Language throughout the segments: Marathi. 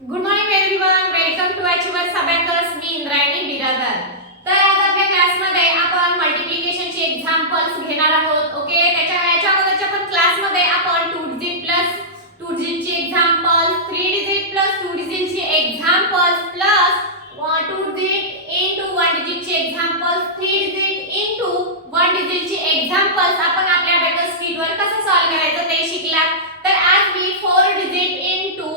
Good morning everyone, welcome to achievers abacus. मी इंद्रायणी बिरादर. तर आज आपल्या क्लासमध्ये आपण मल्टिप्लिकेशनचे एक्झाम्पल्स घेणार आहोत. ओके, याच्या अगोदरच्या पण क्लासमध्ये आपण 2 डिजिट प्लस 2 डिजिटचे एक्झाम्पल्स, 3 डिजिट प्लस 2 डिजिटचे एक्झाम्पल्स प्लस 2 डिजिट इनटू 1 डिजिटचे एक्झाम्पल्स, 3 डिजिट इनटू 1 डिजिटचे एक्झाम्पल्स आपण आपल्या अबॅकस शीटवर कसं सॉल्व्ह करायचं ते शिकलात. तर आज मी 4 डिजिट इनटू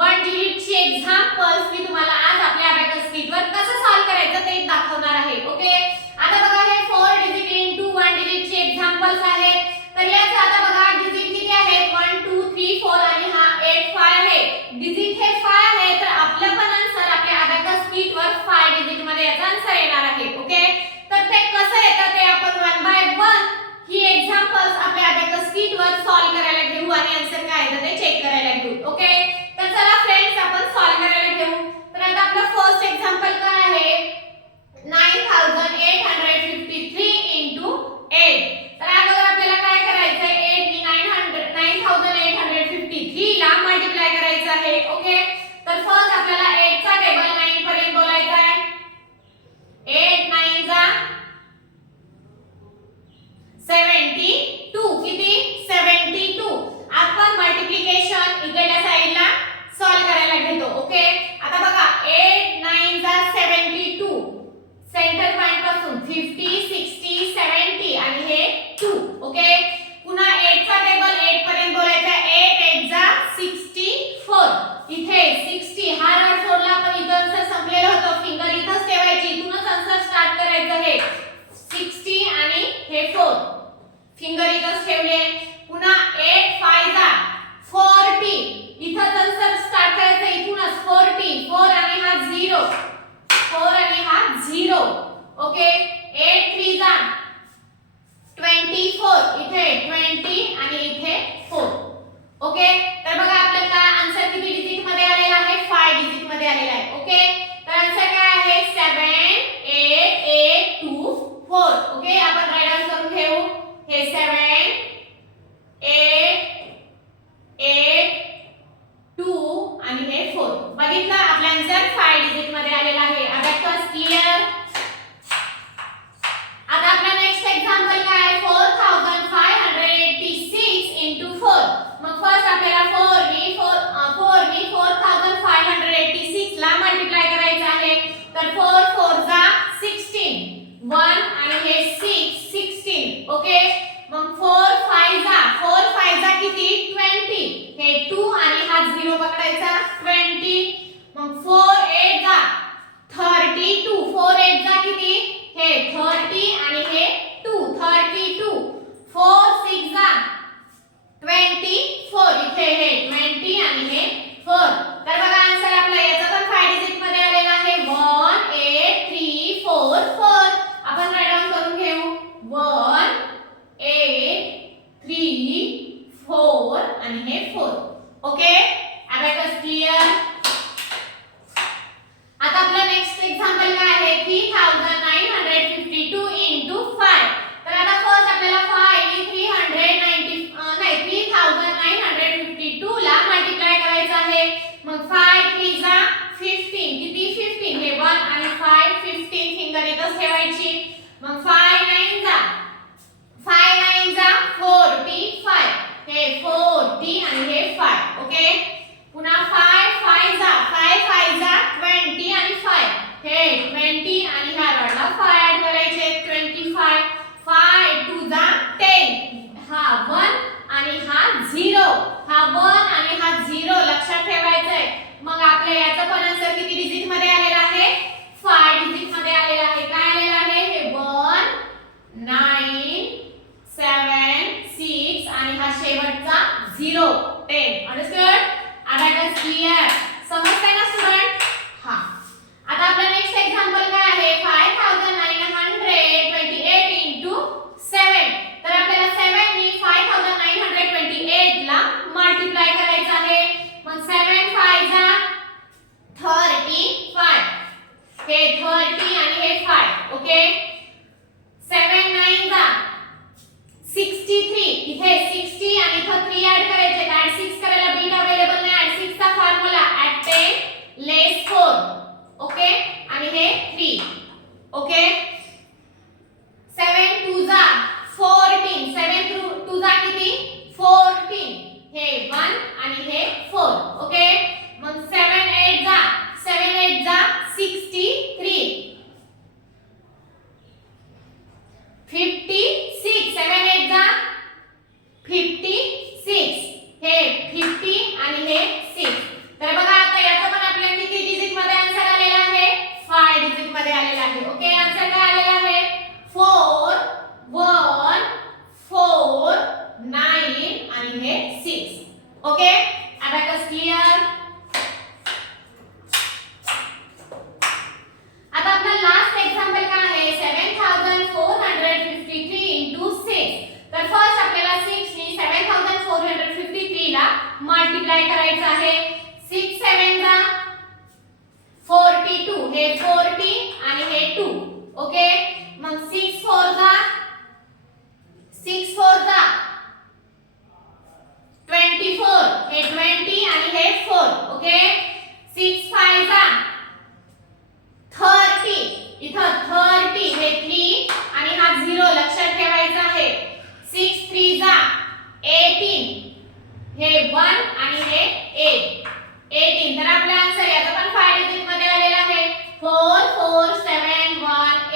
1 डिजिटचे एक्झाम्पल्स मी तुम्हाला आज आपल्या अबॅकस शीटवर कसं सॉल्व्ह करायचं ते दाखवणार आहे. ओके, आता बघा हे 4 डिजिट इनटू 1 डिजिटचे एक्झाम्पल्स आहेत. तर याचे आता बघा डिजिट किती आहेत 1 2 3 4 आणि हा 8 5 आहे. डिजिट हे 5 आहे, तर आपलं पण आन्सर आपल्या अबॅकस शीटवर 5 डिजिट मध्ये याचा आन्सर येणार आहे. ओके, तर ते कसं येतं ते आपण 1 बाय 1 ही एक्झाम्पल्स आपल्या अबॅकस शीटवर सॉल्व्ह करायला घेऊ आणि आन्सर काय येतं ते चेक करायला घेऊ. ओके, तर चला फ्रेंड्स आपण सॉल्व्ह करायला घेऊ. तर आता आपलं फर्स्ट एक्झाम्पल काय आहे 9853 into 8. तर अगोदर आपल्याला काय करायचं आहे 8 नी 9853 ला मल्टिप्लाय करायचं आहे. ओके, तर फर्स्ट आपल्याला 8 चा टेबल 9 पर्यंत बोलायचा आहे. 8 9 जा 72 किती 72. आपण मल्टिप्लिकेशन इकडच्या साइडला सॉल्व करायला घेतो. ओके, आता बघा 8 9 जा 72 सेंटर पॉइंट पासून 50 60 70 आणि हे 2. ओके, पुन्हा 8 चा टेबल 8 पर्यंत बोलायचा. 8 8 जा 64. इथे 60 हा रड सोडला पण इथं आन्सर संपलेलं होतं. फिंगर इथंच ठेवायची, इथूनच आन्सर स्टार्ट करायचं. हे 60 आणि हे 4 फिंगर इथंच ठेवले. पुन्हा 8 5 जा 40 इथंच आन्सर स्टार्ट करायचं, इथूनच 40 4 आणि हा 0 4 आणि हा 0. ओके, 8 3 जा 24 इथे 20 आणि इथे 4. ओके, तर बघा आपल्याला आन्सर किती डिजिट मध्ये आलेला आहे 5 डिजिट मध्ये आलेला आहे. ओके, तर आन्सर काय आहे 7 8 8 2 4. ओके, आपण राईट डाउन करून घेऊ. हे 7 8 8 2 आणि हे 4. बघितलं आपला आन्सर 5 डिजिट मध्ये आलेला आहे. Abacus clear. आता आपला नेक्स्ट एक्झाम्पल काय आहे 4586 into 4. मग फर्स्ट आपल्याला 4 नी 4586 ला मल्टिप्लाय करायचं आहे. तर 4 4 जा 16 1 आणि हे 6 16. ओके, मग 4 5 जा किती 20 हे 2 आणि हा 0 पकडायचा 20. मग 4 8 जा 32 4 8 जा किती हे 30 आणि हे 2 32. 4 6 जा 24 इथे हे 20 आणि हे 4. तर बघा आन्सर आपला याचा पण 5 डिजिट मध्ये आलेला आहे 1 8 3 4 4. आपण राईट डाउन करून घेऊ 1 8 3 4 आणि हे 4. Okay, abacus clear. आता आपला नेक्स्ट एक्झाम्पल काय आहे 3952 into 5. तर आता फर्स्ट आपल्याला 5 नी 3952 ला मल्टिप्लाय करायचं आहे. मग 5 3 जा 15 किती 15 हे 1 आणि 5 15 फिंगर इथंच ठेवायची. मग 5 9 जा 45 हे 40 आणि हे 5. ओके, पुन्हा 5 5 जा 20 आणि 5 हे 20 आणि ह्या रडला 5 ऍड करायचे 25. 5 2 जा 10 हा 1 आणि हा 0 हा 1 आणि हा 0 लक्षात ठेवायचंय. मग आपल्या याचं पण आन्सर किती डिजिट मध्ये आलेला आहे 5 डिजिट मध्ये आलेला आहे. काय आलेला आहे हे 1 9 7 6 आणि हा शेवटचा 0 10. अंडरस्टूड. Abacus clear. समजतंय ना स्टुडंट? हा, आता आपला नेक्स्ट एक्झाम्पल काय आहे 5928 into 7. तर आपल्याला 7 नी 5928 ला मल्टिप्लाय करायचं आहे. मग 7 5 जा 35 हे 30 आणि हे 5. ओके, 7 9 जा 63 इथे 60 आणि इथे 3 ऍड करायचे. ऍड 6 करायला बीट अवेलेबल नाही. ऍड 6 चा फॉर्म्युला ऍड 10 हे 40 आणि हे 2. ओके, मग 6 4 जा 24, हे 20 आणि हे 4. ओके, 6 5 जा 30, इथं 30 हे 3 आणि हा 0 लक्षात ठेवायचा आहे. 6 3 जा 18, हे 1 आणि हे 8 18. तर आपला आन्सर याचा पण 5 डिजिट मध्ये आलेला आहे 4 4 7 1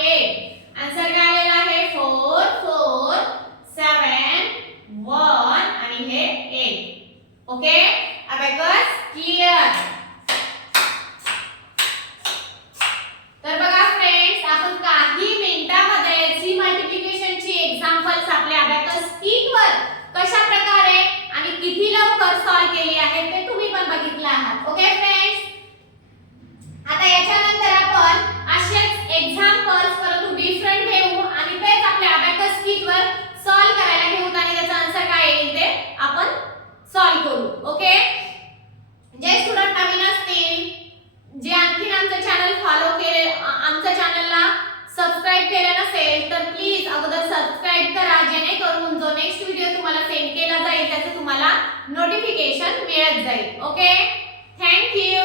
8. आन्सर काय आलेला आहे 4 4 7 1 आणि हे 8. Okay, abacus clear. तर बघा फ्रेंड्स, आपण काही मिनिटांमध्ये जी मल्टिप्लिकेशनची एक्झाम्पल्स आपल्या अबॅकस कीटवर कशा प्रकारे आणि किती लवकर सॉल्व केली आहे ते तुम्ही पण बघितलं आहात. ओके फ्रेंड्स, आता याच्यानंतर आपण असेच एक्झाम्पल्स परंतु डिफरंट घेऊ आणि तेच आपल्या अबॅकस कीटवर सॉल्व करायला घेऊ आणि त्याचा आन्सर काय येईल ते आपण सॉल्व करू. ओके, जे स्टुडंट नवीन असतील, जे आणखीन आमचं चॅनल फॉलो केले, आमच्या चॅनलला सबस्क्राइब केलं नसेल तर प्लीज अगोदर सबस्क्राइब करा, जेणेकरून जो नेक्स्ट व्हिडिओ तुम्हाला सेंड केला जाईल त्याचं तुम्हाला नोटिफिकेशन मिळत जाईल. Okay, thank you.